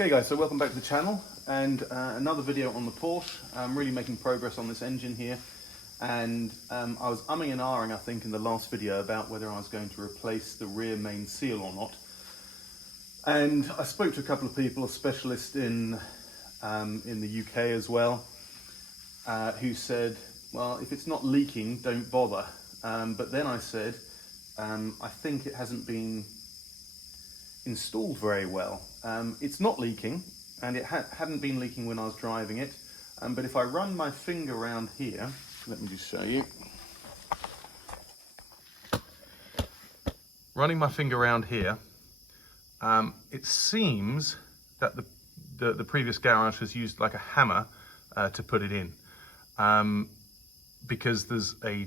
Okay guys, so welcome back to the channel and another video on the Porsche. I'm really making progress on this engine here, and I was umming and ahhing, I think, in the last video about whether I was going to replace the rear main seal or not. And I spoke to a couple of people, a specialist in the UK as well, who said, well, if it's not leaking, don't bother. But then I said, I think it hasn't been installed very well. It's not leaking, and it hadn't been leaking when I was driving it, but if I run my finger around here, let me just show you. Running my finger around here, it seems that the previous garage has used like a hammer to put it in, because there's a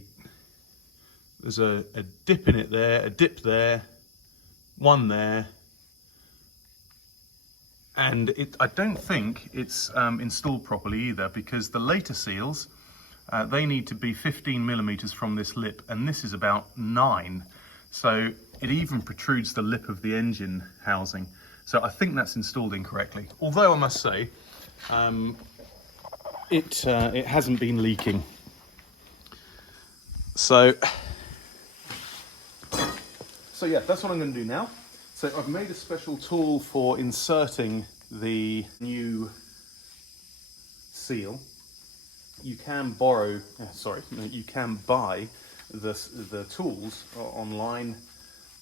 dip in it there, a dip there, one there, and I don't think it's installed properly either, because the later seals, they need to be 15 millimeters from this lip, and this is about 9. So it even protrudes the lip of the engine housing. So I think that's installed incorrectly. Although I must say, it hasn't been leaking. So yeah, that's what I'm going to do now. So I've made a special tool for inserting the new seal. You can buy the tools online.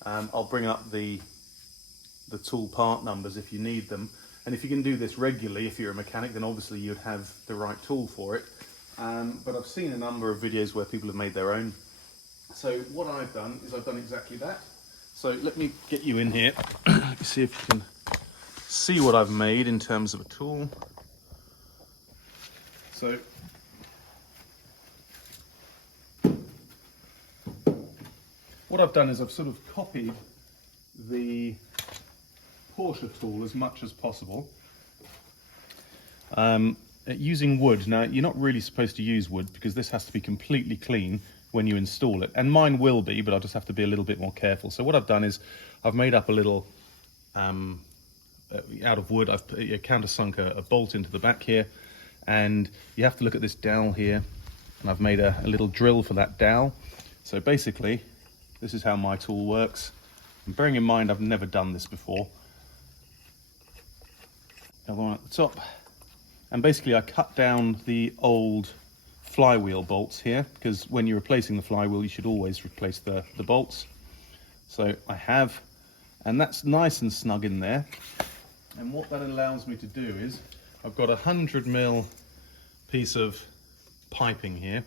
I'll bring up the tool part numbers if you need them. And if you can do this regularly, if you're a mechanic, then obviously you'd have the right tool for it. But I've seen a number of videos where people have made their own. So what I've done is I've done exactly that. So let me get you in here, see if you can see what I've made in terms of a tool. So what I've done is I've sort of copied the Porsche tool as much as possible. Using wood. Now, you're not really supposed to use wood because this has to be completely clean when you install it, and mine will be, but I'll just have to be a little bit more careful. So what I've done is I've made up a little out of wood. I've countersunk a bolt into the back here, and you have to look at this dowel here, and I've made a little drill for that dowel. So basically this is how my tool works, and bearing in mind I've never done this before. Another one at the top, and basically I cut down the old flywheel bolts here, because when you're replacing the flywheel you should always replace the bolts. So I have, and that's nice and snug in there. And what that allows me to do is I've got a 100mm piece of piping here,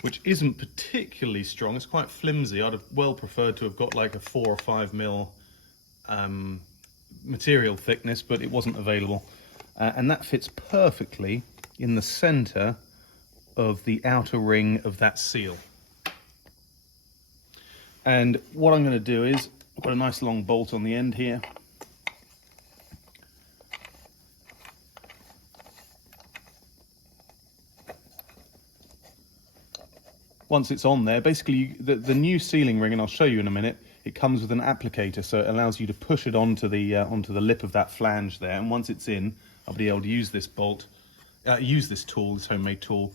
which isn't particularly strong. It's quite flimsy. I'd have well preferred to have got like a 4 or 5mm material thickness, but it wasn't available. And that fits perfectly in the center of the outer ring of that seal. And what I'm going to do is I've got a nice long bolt on the end here. Once it's on there, basically the new sealing ring, and I'll show you in a minute, it comes with an applicator, so it allows you to push it onto the lip of that flange there. And once it's in, I'll be able to use this tool, this homemade tool,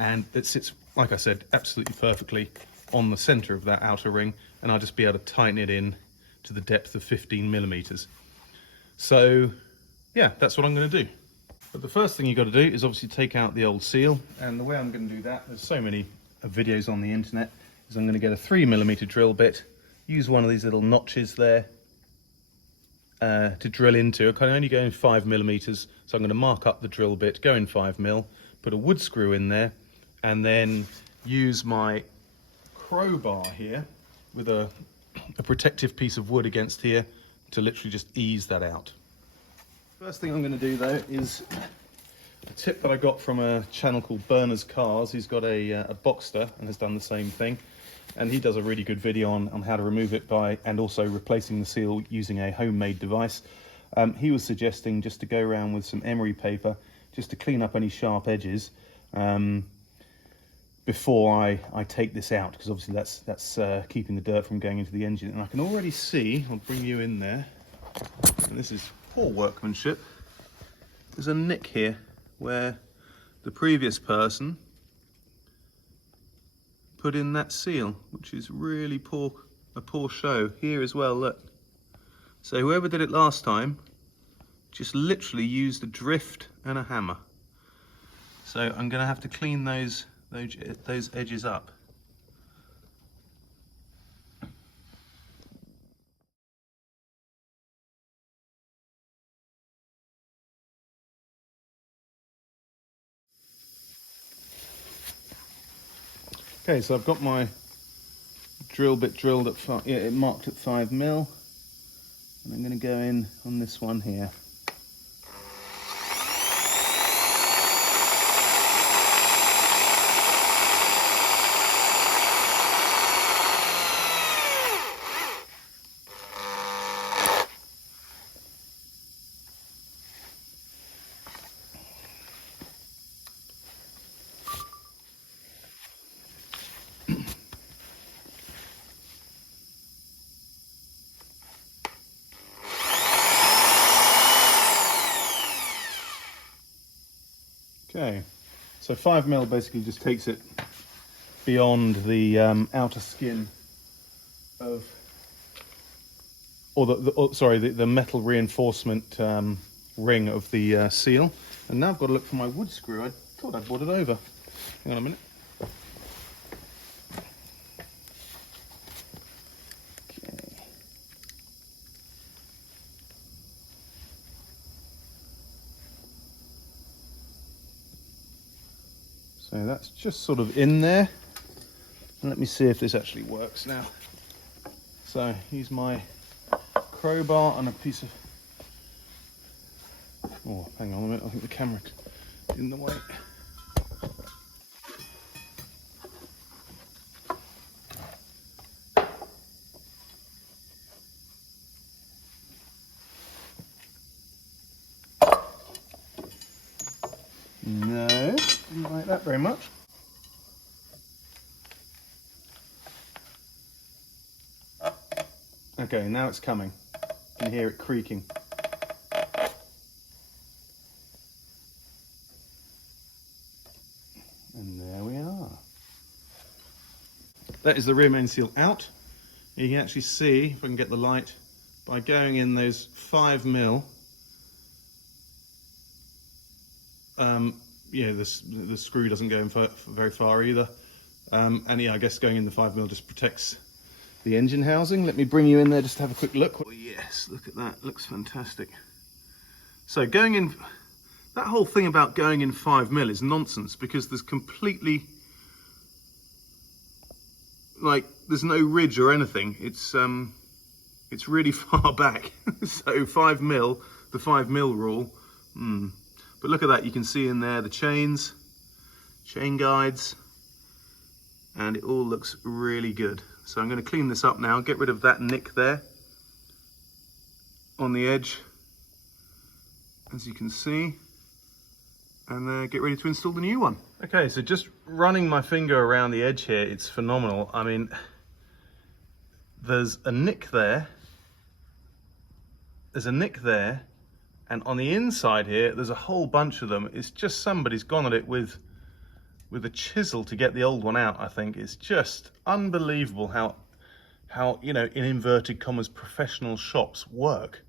and it sits, like I said, absolutely perfectly on the center of that outer ring, and I'll just be able to tighten it in to the depth of 15 millimeters. So yeah, that's what I'm going to do. But the first thing you've got to do is obviously take out the old seal, and the way I'm going to do that, there's so many videos on the internet, is I'm going to get a 3mm drill bit, use one of these little notches there to drill into. I can only go in 5mm, so I'm going to mark up the drill bit, go in 5mm, put a wood screw in there, and then use my crowbar here with a protective piece of wood against here to literally just ease that out. First thing I'm going to do though is a tip that I got from a channel called Burner's Cars. He's got a Boxster and has done the same thing, and he does a really good video on how to remove it and also replacing the seal using a homemade device. He was suggesting just to go around with some emery paper just to clean up any sharp edges before I take this out, because obviously that's keeping the dirt from going into the engine. And I can already see, I'll bring you in there, and this is poor workmanship. There's a nick here where the previous person put in that seal, which is really a poor show here as well, look. So whoever did it last time just literally used a drift and a hammer. So I'm going to have to clean those edges up. Okay, so I've got my drill bit drilled at it marked at 5mm, and I'm going to go in on this one here. Okay, so 5mm basically just takes it beyond the outer skin of, or the metal reinforcement ring of the seal. And now I've got to look for my wood screw. I thought I'd brought it over. Hang on a minute. So that's just sort of in there. And let me see if this actually works now. So here's my crowbar and a piece of... Oh, hang on a minute, I think the camera's in the way. No, didn't like that very much. Okay, now it's coming. You can hear it creaking. And there we are. That is the rear main seal out. You can actually see, if I can get the light, by going in those 5mm. Yeah, the screw doesn't go in very far either. And yeah, I guess going in the 5mm just protects the engine housing. Let me bring you in there just to have a quick look. Oh yes, look at that, looks fantastic. So going in, that whole thing about going in 5mm is nonsense, because there's completely, like, there's no ridge or anything. It's really far back. So 5mm, the 5mm rule. But look at that, you can see in there the chain guides, and it all looks really good. So I'm going to clean this up now, get rid of that nick there on the edge, as you can see, and get ready to install the new one. Okay, so just running my finger around the edge here, it's phenomenal. I mean, there's a nick there, and on the inside here, there's a whole bunch of them. It's just somebody's gone at it with a chisel to get the old one out, I think. It's just unbelievable how you know, in inverted commas, professional shops work.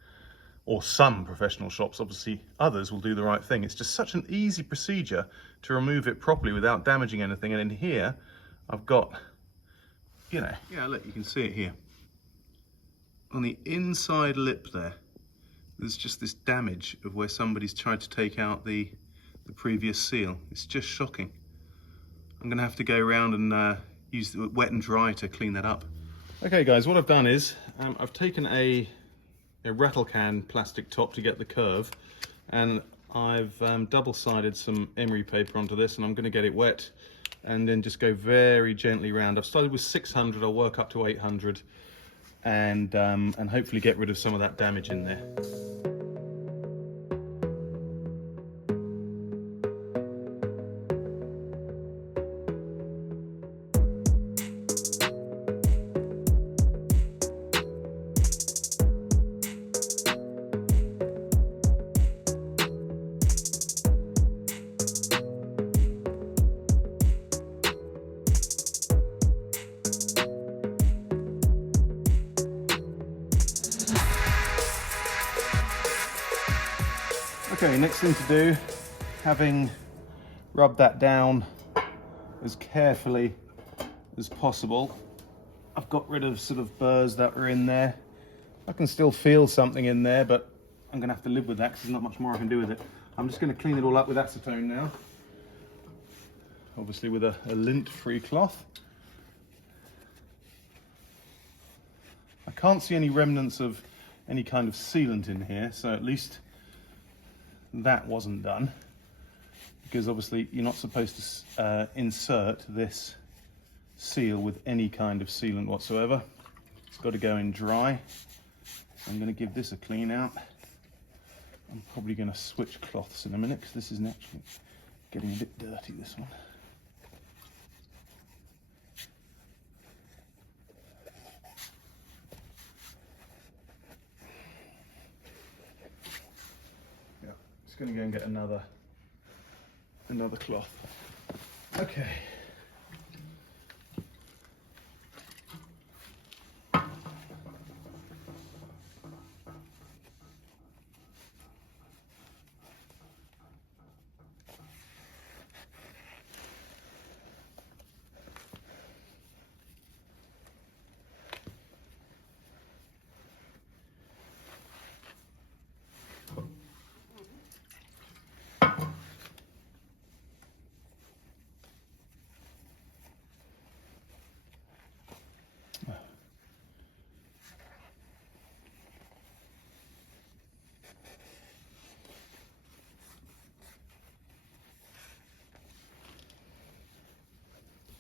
Or some professional shops, obviously others will do the right thing. It's just such an easy procedure to remove it properly without damaging anything. And in here, I've got, you know, yeah, look, you can see it here. On the inside lip there, there's just this damage of where somebody's tried to take out the previous seal. It's just shocking. I'm gonna have to go around and use the wet and dry to clean that up. Okay guys, what I've done is, I've taken a rattle can plastic top to get the curve, and I've double-sided some emery paper onto this, and I'm gonna get it wet and then just go very gently round. I've started with 600, I'll work up to 800, and hopefully get rid of some of that damage in there. Okay, next thing to do, having rubbed that down as carefully as possible, I've got rid of sort of burrs that were in there. I can still feel something in there, but I'm gonna have to live with that because there's not much more I can do with it. I'm just gonna clean it all up with acetone now. Obviously with a lint-free cloth. I can't see any remnants of any kind of sealant in here, so at least that wasn't done, because obviously you're not supposed to insert this seal with any kind of sealant whatsoever. It's got to go in dry. I'm going to give this a clean out. I'm probably going to switch cloths in a minute because this is actually getting a bit dirty, this one. Going to go and get another cloth. Okay.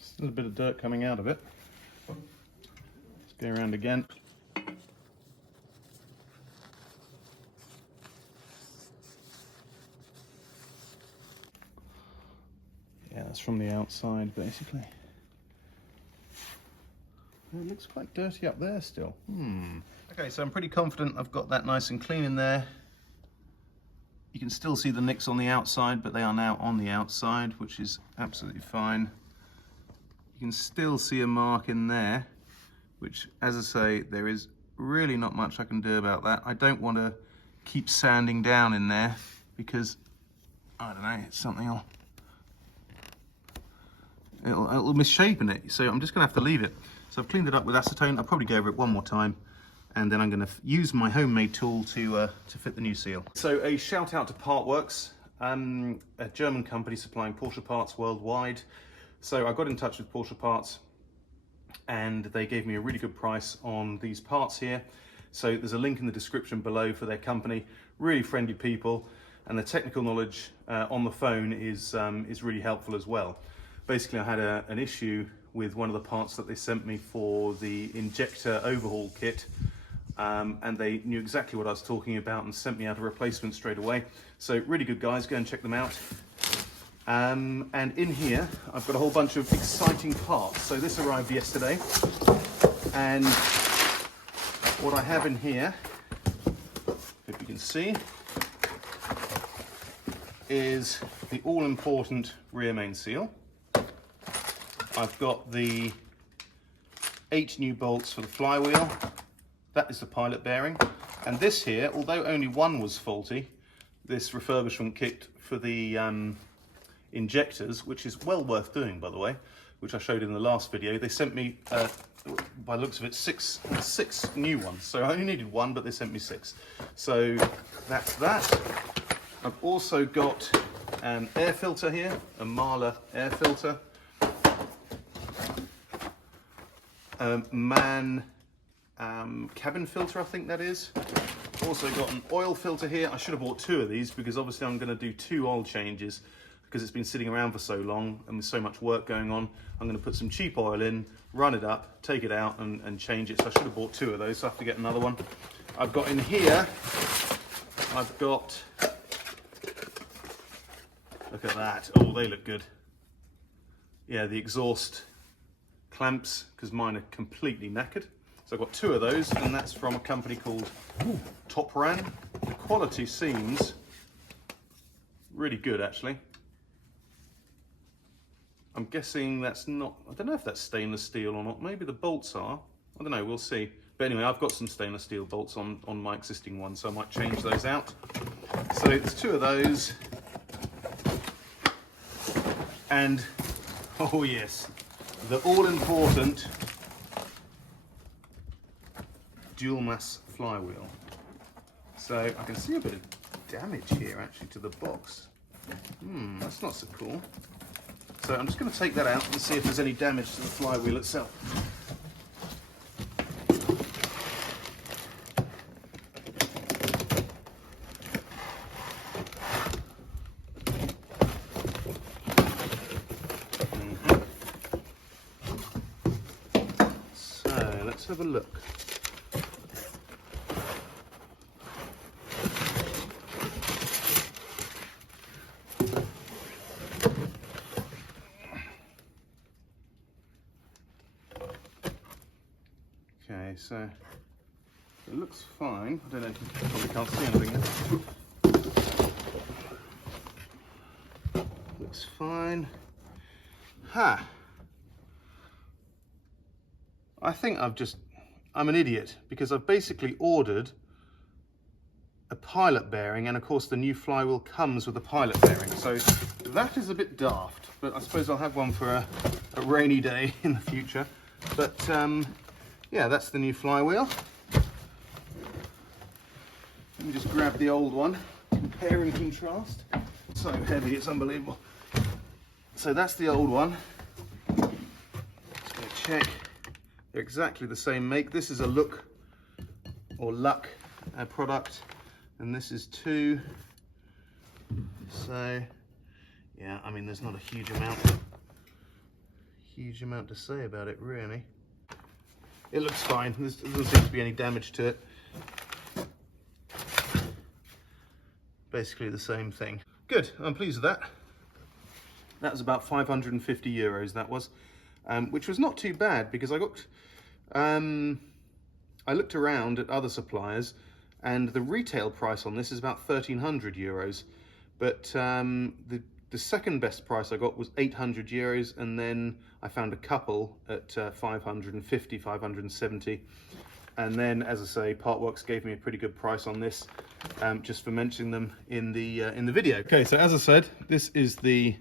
Still a bit of dirt coming out of it. Let's go around again. Yeah, that's from the outside basically. It looks quite dirty up there still. Okay, so I'm pretty confident I've got that nice and clean in there. You can still see the nicks on the outside, but they are now on the outside, which is absolutely fine. You can still see a mark in there, which, as I say, there is really not much I can do about that. I don't want to keep sanding down in there because, I don't know, it's something it'll misshapen it. So I'm just going to have to leave it. So I've cleaned it up with acetone. I'll probably go over it one more time, and then I'm going to use my homemade tool to fit the new seal. So a shout out to Partworks, a German company supplying Porsche parts worldwide. So I got in touch with Porsche Parts and they gave me a really good price on these parts here. So there's a link in the description below for their company. Really friendly people, and the technical knowledge on the phone is really helpful as well. Basically, I had an issue with one of the parts that they sent me for the injector overhaul kit, and they knew exactly what I was talking about and sent me out a replacement straight away. So really good guys, go and check them out. And in here, I've got a whole bunch of exciting parts. So this arrived yesterday, and what I have in here, if you can see, is the all-important rear main seal. I've got the 8 new bolts for the flywheel. That is the pilot bearing. And this here, although only one was faulty, this refurbishment kit for the injectors, which is well worth doing, by the way, which I showed in the last video. They sent me, by the looks of it, six new ones. So I only needed one, but they sent me 6. So that's that. I've also got an air filter here, a Mahler air filter. Cabin filter, I think that is. Also got an oil filter here. I should have bought 2 of these because obviously I'm going to do 2 oil changes because it's been sitting around for so long and with so much work going on. I'm going to put some cheap oil in, run it up, take it out and change it. So I should have bought 2 of those, so I have to get another one. I've got in here, I've got, look at that. Oh, they look good. Yeah, the exhaust clamps, because mine are completely knackered. So I've got 2 of those, and that's from a company called Top Ran. The quality seems really good, actually. I'm guessing that's not, I don't know if that's stainless steel or not. Maybe the bolts are. I don't know, we'll see. But anyway, I've got some stainless steel bolts on my existing one, so I might change those out. So it's two of those, and oh yes, the all-important dual mass flywheel. So I can see a bit of damage here actually to the box. That's not so cool. So I'm just going to take that out and see if there's any damage to the flywheel itself. So let's have a look. Okay, so it looks fine. I don't know, you probably can't see anything there. Looks fine. Ha! I think I'm an idiot, because I've basically ordered a pilot bearing, and of course the new flywheel comes with a pilot bearing. So that is a bit daft, but I suppose I'll have one for a rainy day in the future. But yeah, that's the new flywheel. Let me just grab the old one, compare and contrast. It's so heavy, it's unbelievable. So that's the old one. Just gonna check. They're exactly the same make. This is a Look or Luck product, and this is 2. So yeah, I mean, there's not a huge amount to say about it really. It looks fine. There doesn't seem to be any damage to it. Basically the same thing. Good, I'm pleased with that. That was about 550 euros, that was, which was not too bad, because I looked around at other suppliers, and the retail price on this is about 1,300 euros. But the second best price I got was 800 euros, and then I found a couple at 550, 570. And then, as I say, Partworks gave me a pretty good price on this, just for mentioning them in the video. Okay, so as I said, this is the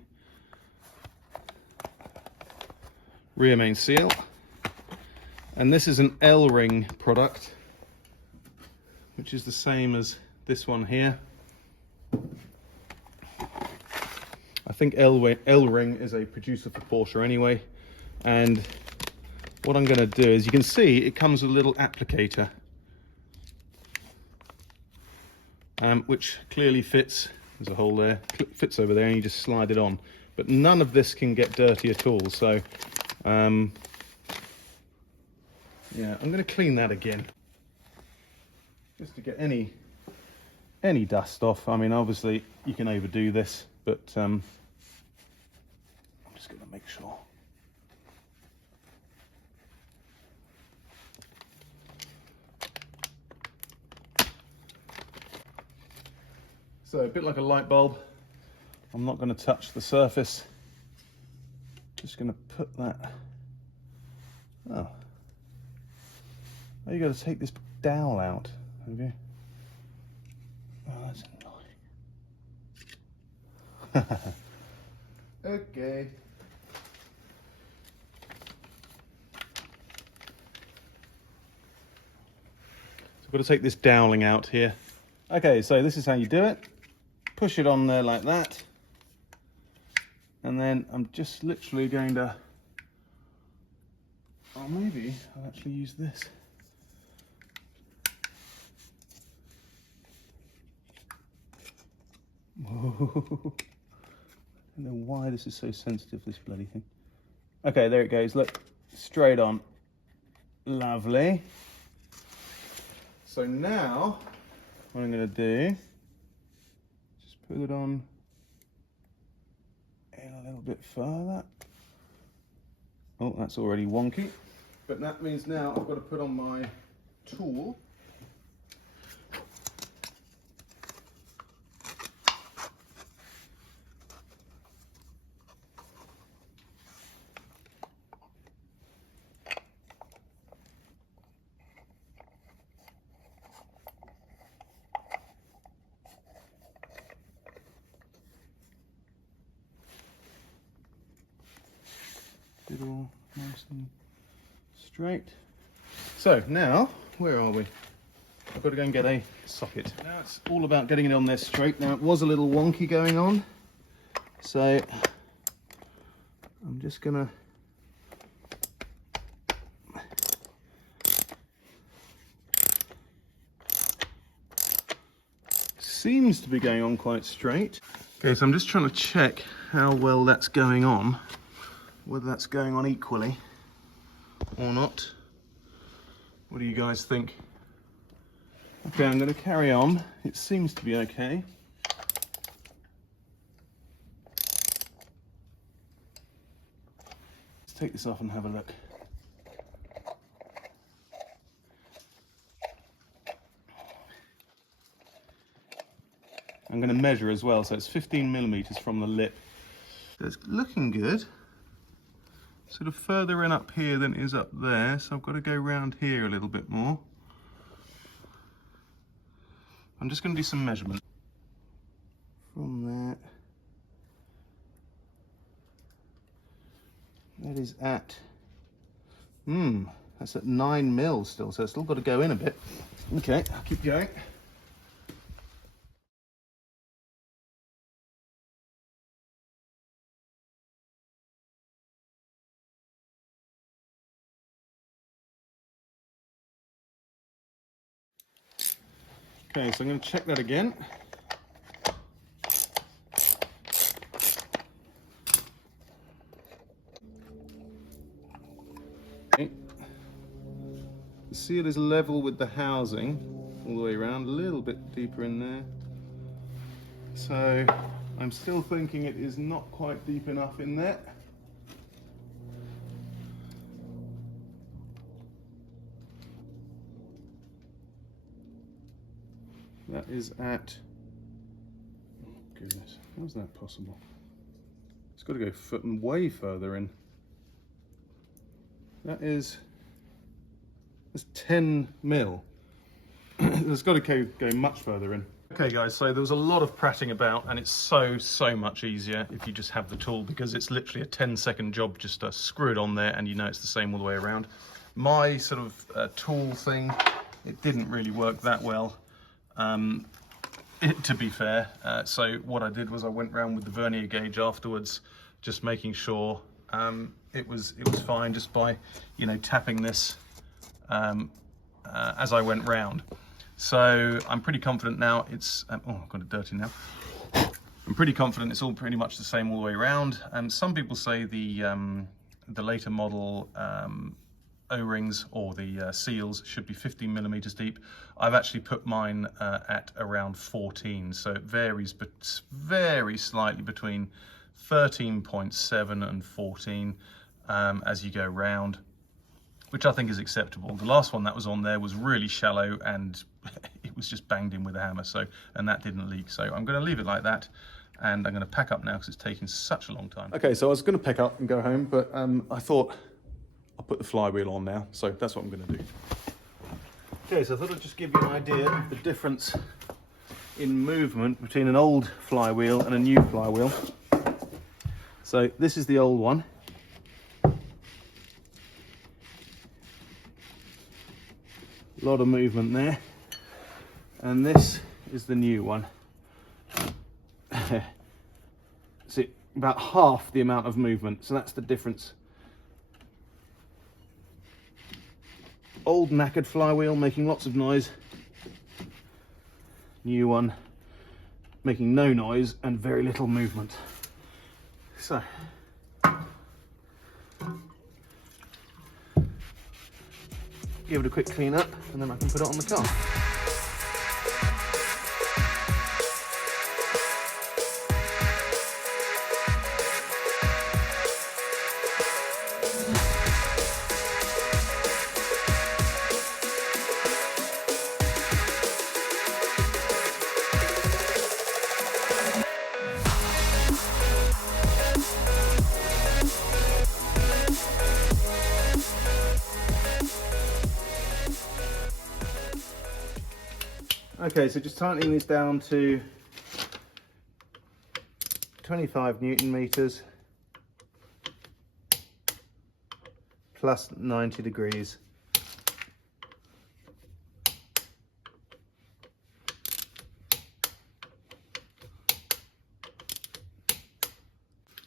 rear main seal, and this is an L-ring product, which is the same as this one here. I think L-ring is a producer for Porsche anyway, and what I'm going to do is, you can see it comes with a little applicator, which clearly fits. There's a hole there, fits over there, and you just slide it on. But none of this can get dirty at all. So yeah, I'm going to clean that again, just to get any dust off. I mean, obviously you can overdo this, but I'm just going to make sure. So a bit like a light bulb, I'm not going to touch the surface. Just going to put that. Oh, you got to take this dowel out, have you? Oh, that's annoying. Okay. So I've got to take this doweling out here. Okay, so this is how you do it. Push it on there like that, and then I'm just literally going to, or maybe I'll actually use this. Whoa. I don't know why this is so sensitive, this bloody thing. Okay, there it goes, look, straight on. Lovely. So now, what I'm going to do, put it on in a little bit further. Oh, that's already wonky. But that means now I've got to put on my tool. it all nice and straight. So now, where are we? I've got to go and get a socket. Now it's all about getting it on there straight. Now it was a little wonky going on, so I'm just gonna seems to be going on quite straight. Okay, so I'm just trying to check how well that's going on, whether that's going on equally or not. What do you guys think? Okay, I'm going to carry on. It seems to be okay. Let's take this off and have a look. I'm going to measure as well, so it's 15 millimeters from the lip. So it's looking good. Sort of further in up here than it is up there, so I've got to go round here a little bit more. I'm just going to do some measurement. From that is at, that's at 9 mils still, so it's still got to go in a bit. Okay, I'll keep going. Okay, so I'm going to check that again. Okay. The seal is level with the housing all the way around, a little bit deeper in there. So I'm still thinking it is not quite deep enough in there. That is at, oh goodness, how is that possible? It's got to go way further in. That's 10 mil. It's got to go much further in. Okay guys, so there was a lot of prattling about, and it's so much easier if you just have the tool, because it's literally a 10-second job just to screw it on there, and you know it's the same all the way around. My sort of tool thing, it didn't really work that well. To be fair, so what I did was I went round with the vernier gauge afterwards, just making sure it was fine, just by, you know, tapping this as I went round. So I'm pretty confident now it's oh, I've got it dirty now. I'm pretty confident it's all pretty much the same all the way around. And some people say the later model O-rings or the seals should be 15 millimeters deep. I've actually put mine at around 14, so it varies, but very slightly between 13.7 and 14 as you go round, which I think is acceptable. The last one that was on there was really shallow, and it was just banged in with a hammer, so, and that didn't leak. So I'm going to leave it like that, and I'm going to pack up now because it's taking such a long time. Okay, so I was going to pack up and go home, but I thought I'll put the flywheel on now, so that's what I'm going to do. Okay, so I thought I'd just give you an idea of the difference in movement between an old flywheel and a new flywheel. So this is the old one. A lot of movement there. And this is the new one. See, about half the amount of movement, so that's the difference. Old knackered flywheel making lots of noise. New one making no noise and very little movement. So give it a quick clean up and then I can put it on the car. Okay, so just tightening this down to 25 Newton meters. plus 90 degrees.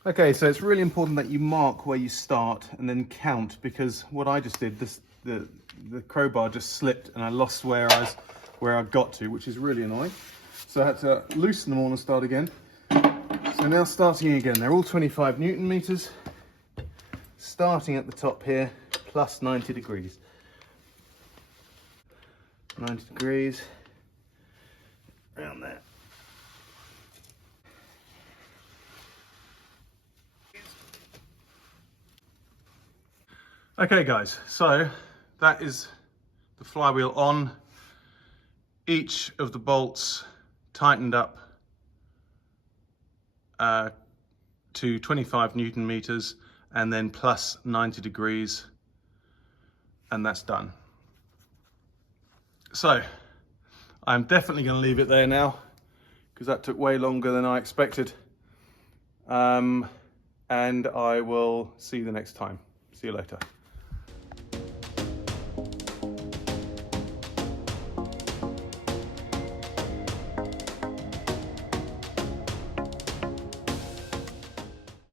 Okay, so it's really important that you mark where you start and then count, because what I just did, the crowbar just slipped and I lost where I got to, which is really annoying. So I had to loosen them all and start again. So now starting again, they're all 25 Newton meters. Starting at the top here, plus 90 degrees. 90 degrees, around there. Okay guys, so that is the flywheel on. Each of the bolts tightened up to 25 Newton meters and then plus 90 degrees, and that's done. So I'm definitely going to leave it there now because that took way longer than I expected. And I will see you the next time. See you later.